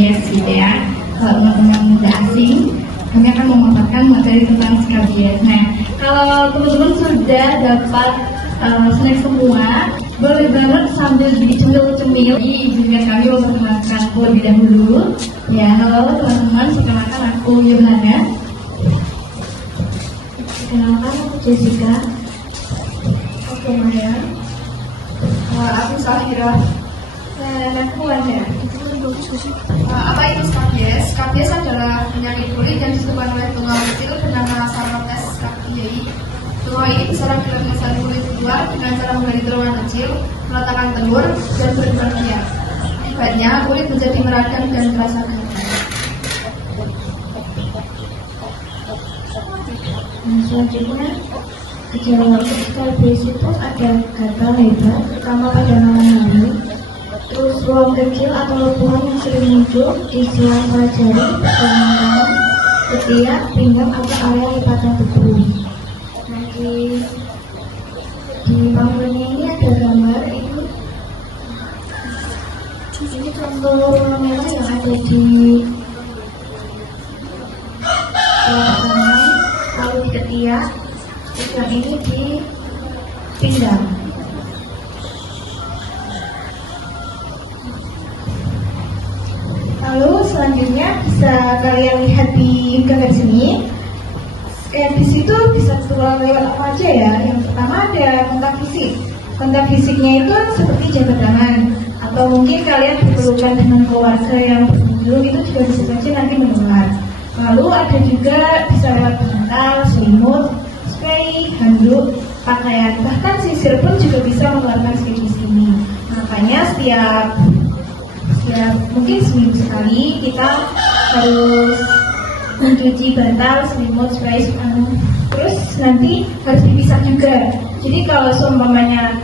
Scabies gitu ya. Kalau teman-teman udah asing, kami akan memaparkan materi tentang Scabies. Nah, kalau teman-teman sudah dapat snack semua, boleh banget sambil dicemil-cemil. Izinkan kami untuk mengenalkan terlebih dahulu. Ya, halo teman-teman, perkenalkan aku Yulana. Perkenalkan aku Jessica. Oke, Maya. Aku Sahira. Dan aku Wanda. Apa itu Scabies? Scabies adalah penyakit kulit yang disebabkan oleh tungau kecil bernama Salmonella scabiei. Tungau ini bisa menyebabkan kulit luar dengan cara menggali terowongan kecil, meletakkan telur, dan berkembang biak. Akibatnya kulit menjadi meradang dan terasa gatal. Selanjutnya, gejala Scabies itu ada gatal lebar, terutama pada malam hari. Terus ruang kecil atau lubang yang sering muncul di sela-sela jari, tangan, ketiak, pinggang atau area lipatan tubuh. Nah, di pamfletnya ini ada gambar itu. Ini contoh warna merah yang ada di tangan, lalu di ketiak, dan ini di pinggang. Lalu selanjutnya bisa kalian lihat di gambar sini. Scabies itu bisa tertular lewat apa aja ya. Yang pertama ada kontak fisik. Kontak fisiknya itu seperti jabat tangan, atau mungkin kalian berpelukan dengan keluarga yang berkunjung, itu juga bisa saja nanti menular. Lalu ada juga bisa lewat bantal, selimut, spray, handuk, pakaian, bahkan sisir pun juga bisa menularkan Scabies ini. Makanya setiap mungkin seminggu sekali kita harus mencuci bantal, selimut, spray, terus nanti harus dipisah juga. Jadi kalau seumpamanya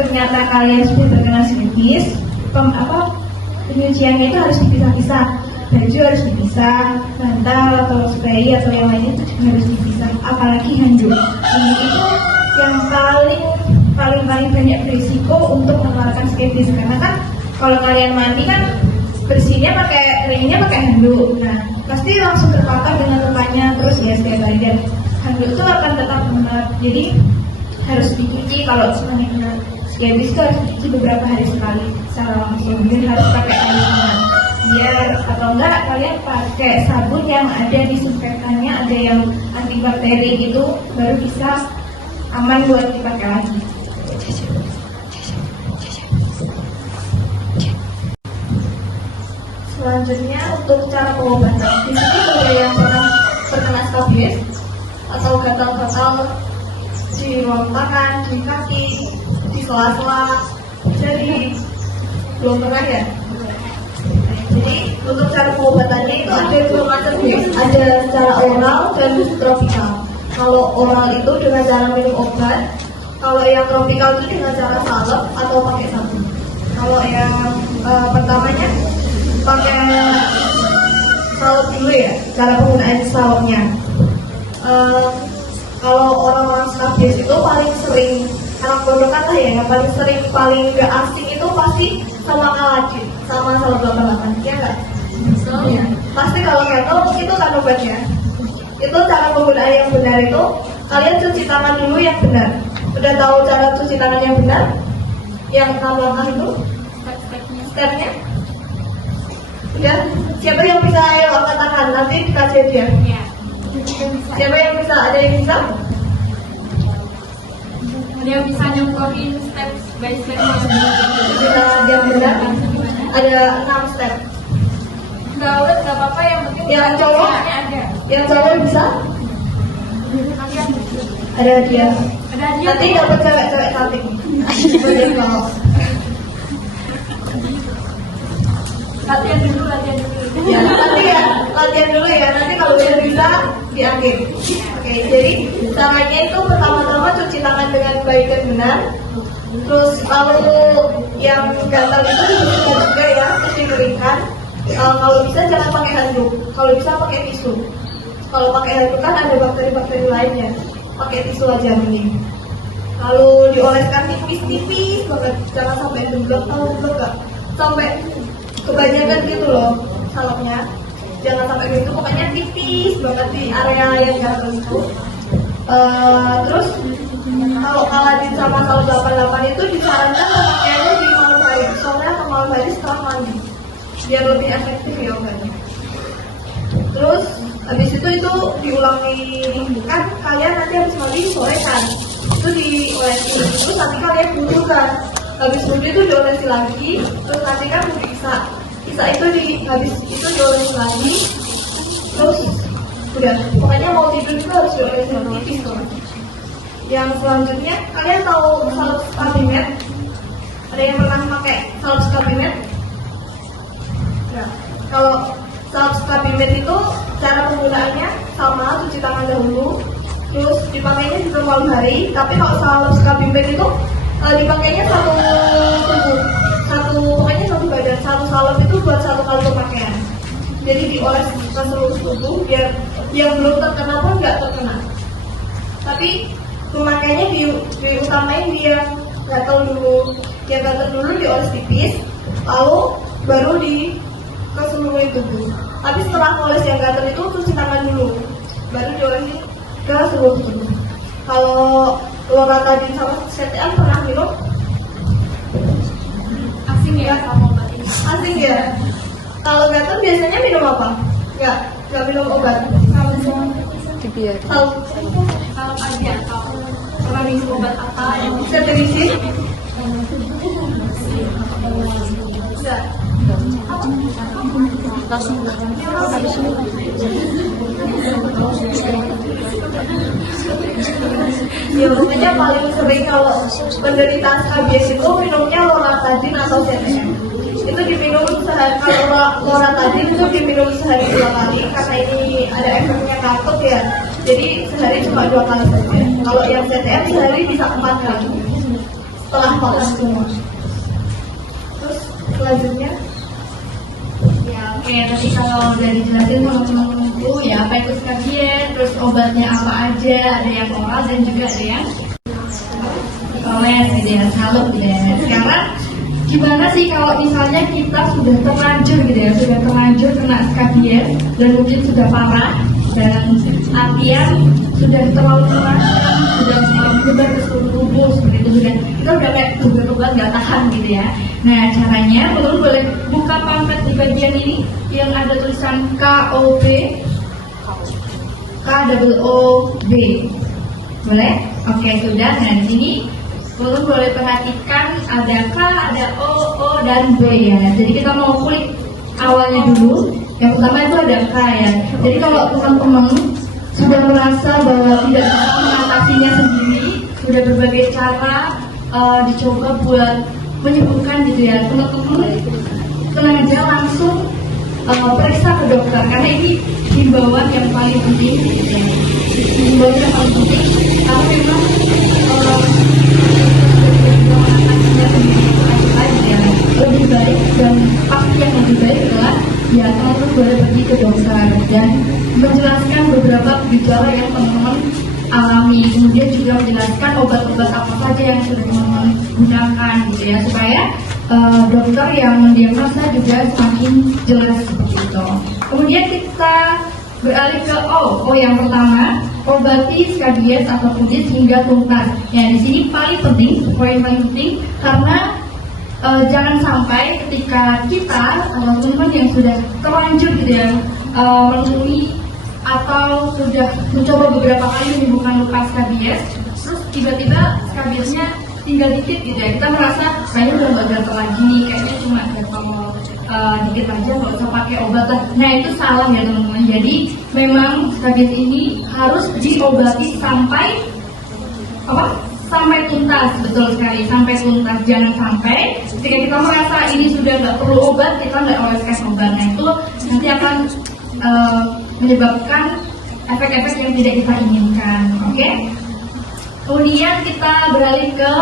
ternyata kalian sudah terkena Scabies, penyuciannya itu harus dipisah-pisah. Baju harus dipisah, bantal atau spray atau yang lainnya itu juga harus dipisah. Apalagi handuk. Ini itu yang paling banyak berisiko untuk menularkan Scabies, karena kan kalau kalian mandi kan bersihnya keringnya pakai handuk. Nah, pasti langsung terpapar dengan lukanya terus ya setiap hari, dan handuk itu akan tetap menetap. Jadi harus dicuci. Kalau semuanya kena Scabies itu harus dicuci beberapa hari sekali secara langsung. Dan harus pakai air hangat. Biar atau enggak kalian pakai sabun yang ada disinfektannya, ada yang antibakteri gitu, baru bisa aman buat dipakai lagi. Selanjutnya untuk cara pengobatan. Di sini bagi yang pernah terkena Scabies atau gatal-gatal di ruang tangan, di kaki, di sela-sela, jadi belum pernah ya. Jadi untuk cara pengobatannya itu ada dua macam ya. Ada cara oral dan tropikal. Kalau oral itu dengan cara minum obat. Kalau yang tropikal itu dengan cara salep atau pakai sabun. Kalau yang pertamanya pakai salep dulu ya, cara penggunaan salepnya. Kalau orang-orang Scabies itu paling sering, anak pondokan lah ya, yang paling sering, paling gak asing itu pasti sama Kalajin, sama salep 88, ya enggak? Ya. Pasti kalau gatal itu kan obatnya. Itu cara penggunaan yang benar itu, kalian cuci tangan dulu yang benar. Udah tahu cara cuci tangan yang benar? Yang langkah itu? Stepnya? Ya, siapa yang bisa ayo angkat tangan, nanti dikasih dia. Ya. Siapa yang bisa? Ada yang bisa? Dia bisa nyemprotin step by step. Bisa yang benar? Ada 6 step. Gawat, gak apa-apa, yang penting Yang cowok? ada. Yang cowok bisa? Ada dia. Ada dia. Nanti dapat cewek-cewek cantik. Boleh kalau. Latihan dulu. Ya, nanti ya, latihan dulu ya. Nanti kalau udah bisa di akhir. Oke, jadi caranya itu pertama-tama cuci tangan dengan baik dan benar. Terus kalau yang gatal itu dibersihkan juga ya, terus dikeringkan. Kalau bisa jangan pakai handuk. Kalau bisa pakai tisu. Kalau pakai handuk kan ada bakteri-bakteri lainnya. Pakai tisu aja mending. Lalu dioleskan tipis-tipis banget, jangan sampai demblok, tahu demblok nggak? Sampai kebanyakan gitu loh. salepnya. Jangan sampai gitu, pokoknya tipis banget di area yang gatel itu. Terus kalau Kaladin sama salep 88 itu disarankan pemakaiannya di malam hari, sore atau malam hari setelah mandi, biar lebih efektif ya obatnya. Terus habis itu diulangi, kan kalian nanti habis mandi sore kan, itu diolesi, terus nanti kalian wudhu kan, habis wudhu itu diolesi lagi, terus nanti kan bisa itu habis itu diolesi lagi, terus udah, pokoknya mau tidur itu harus diolesi tipis tuh. Yang selanjutnya, kalian tahu salep kabinet? Ada yang pernah pakai salep kabinet? Ya, kalau salep kabinet itu cara penggunaannya sama, cuci tangan dahulu, terus dipakainya di malam hari. Tapi kalau salep kabinet itu dipakainya pokoknya satu badan, satu salep itu buat satu kali pemakaian. Jadi dioles ke seluruh tubuh biar yang belum terkena pun nggak terkena. Tapi pemakaiannya diutamain dia gatel dulu, dioles tipis, lalu baru ke seluruh tubuh. Tapi setelah oles yang gatel itu cuci tangan dulu, baru diolesi ke seluruh tubuh. Kalau Loratadin sama CTM pernah minum? Asing ya sama obat ini. Asing ya. Kalau gatel biasanya minum apa? Nggak minum obat. Kalau aja pernah minum obat apa yang bisa terisi? Enggak. Langsung habis ini. Ya pokoknya paling sering kalau penderita skabies itu minumnya Loratadin atau CTM. Itu diminum sehari, kalau Loratadin itu diminum sehari 2 kali karena ini ada efeknya kantuk ya. Jadi sehari cuma 2 kali saja. Kalau yang CTM sehari bisa 4 kali setelah makan semua. Terus selanjutnya, Ya, oke, tadi kalau udah dijelasin sama teman-temanku ya apa itu skabies, terus obatnya apa aja, ada yang oral dan juga ada yang oles gitu ya, salep gitu ya. Sekarang gimana sih kalau misalnya kita sudah terlanjur gitu ya, sudah terlanjur kena skabies dan mungkin sudah parah dan artian sudah terlalu keras, sudah menyebar ke seluruh tubuh seperti itu, kita udah kayak obat nggak tahan gitu ya. Nah caranya, teman-teman boleh buka pamflet di bagian ini yang ada tulisan KOB, KOOB, boleh? Oke sudah. Nah di sini teman-teman boleh perhatikan ada K, ada O dan B ya. Jadi kita mau klik awalnya dulu. Yang pertama itu ada K ya. Jadi kalau teman-teman sudah merasa bahwa tidak bisa mengatasinya sendiri, sudah berbagai cara dicoba buat menyembuhkan gitu ya, teman-teman tenang aja, langsung periksa ke dokter karena ini himbauan yang paling penting gitu ya. Himbauan yang paling penting karena memang lebih baik dan pasti yang lebih baik adalah ya teman-teman boleh pergi ke dokter dan menjelaskan beberapa gejala yang teman-teman alami, kemudian juga menjelaskan obat-obat apa saja yang sudah teman-teman gunakan gitu ya, supaya dokter yang mendiagnosa juga semakin jelas seperti itu. Kemudian kita beralih ke O yang pertama, obati skabies atau kulit hingga tuntas. Ya di sini paling penting, poin paling penting karena jangan sampai ketika kita atau teman-teman yang sudah terlanjur gitu ya menemui atau sudah mencoba beberapa kali menyembuhkan luka skabies, terus tiba-tiba skabiesnya tinggal dikit gitu ya, kita merasa kayaknya udah nggak gatal lagi nih, kayaknya cuma gatal dikit aja, nggak usah pakai obat lah. Nah itu salah ya teman-teman. Jadi memang skabies ini harus diobati sampai sampai tuntas, betul sekali, sampai tuntas. Jangan sampai ketika kita merasa ini sudah nggak perlu obat, kita nggak oleskan obat. Nah itu nanti akan menyebabkan efek-efek yang tidak kita inginkan. Oke? Kemudian kita beralih ke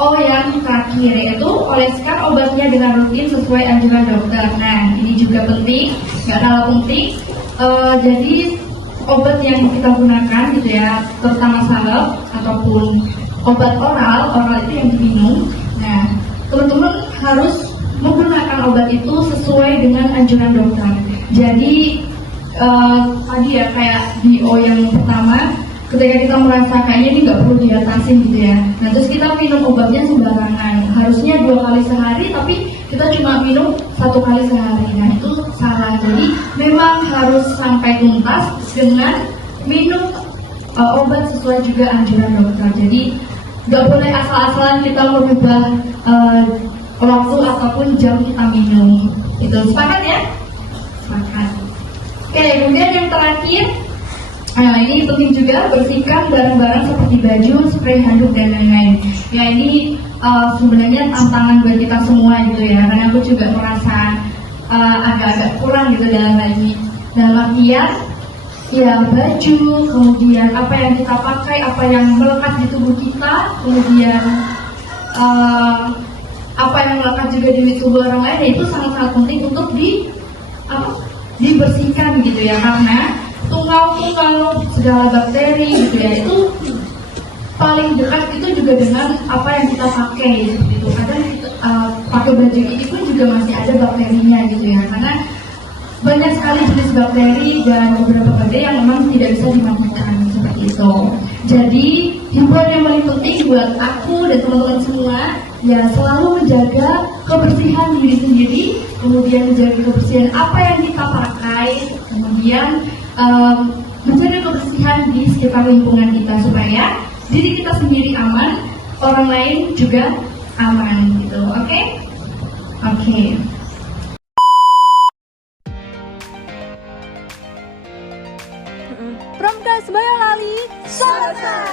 O yang terakhir, yaitu oleskan obatnya dengan rutin sesuai anjuran dokter. Nah ini juga penting, nggak kalah penting. Jadi obat yang kita gunakan gitu ya, terutama salep ataupun obat oral itu yang diminum. Nah teman-teman harus menggunakan obat itu sesuai dengan anjuran dokter. Jadi tadi ya kayak di O yang pertama, ketika kita merasa kayaknya ini nggak perlu diatasin gitu ya. Nah terus kita minum obatnya sembarangan. Harusnya 2 kali sehari, tapi kita cuma minum 1 kali sehari. Nah itu salah. Jadi memang harus sampai tuntas dengan minum obat sesuai juga anjuran dokter. Jadi nggak boleh asal-asalan kita merubah waktu ataupun jam kita minum. Itu sepakat ya? Sepakat. Oke, kemudian yang terakhir, nah ini penting juga, bersihkan barang-barang seperti baju, spray, handuk, dan lain-lain. Ya ini sebenarnya tantangan buat kita semua gitu ya, karena aku juga merasa agak-agak kurang gitu dalam hal ini. Dalam artian, ya baju, kemudian apa yang kita pakai, apa yang melekat di tubuh kita, kemudian apa yang melekat juga di tubuh orang lain, ya itu sangat-sangat penting untuk dibersihkan gitu ya, karena tungau-tungau segala bakteri gitu ya, itu paling dekat itu juga dengan apa yang kita pakai gitu. Kadang pakai baju ini pun juga masih ada bakterinya gitu ya, karena banyak sekali jenis bakteri dan beberapa bakteri yang memang tidak bisa dimatikan seperti itu. Jadi himbauan yang paling penting buat aku dan teman-teman semua, ya selalu menjaga kebersihan diri sendiri, kemudian menjaga kebersihan apa yang kita pakai, kemudian menjaga kebersihan di sekitar lingkungan kita supaya diri kita sendiri aman, orang lain juga aman gitu. Oke? Promkas Boyolali selesai.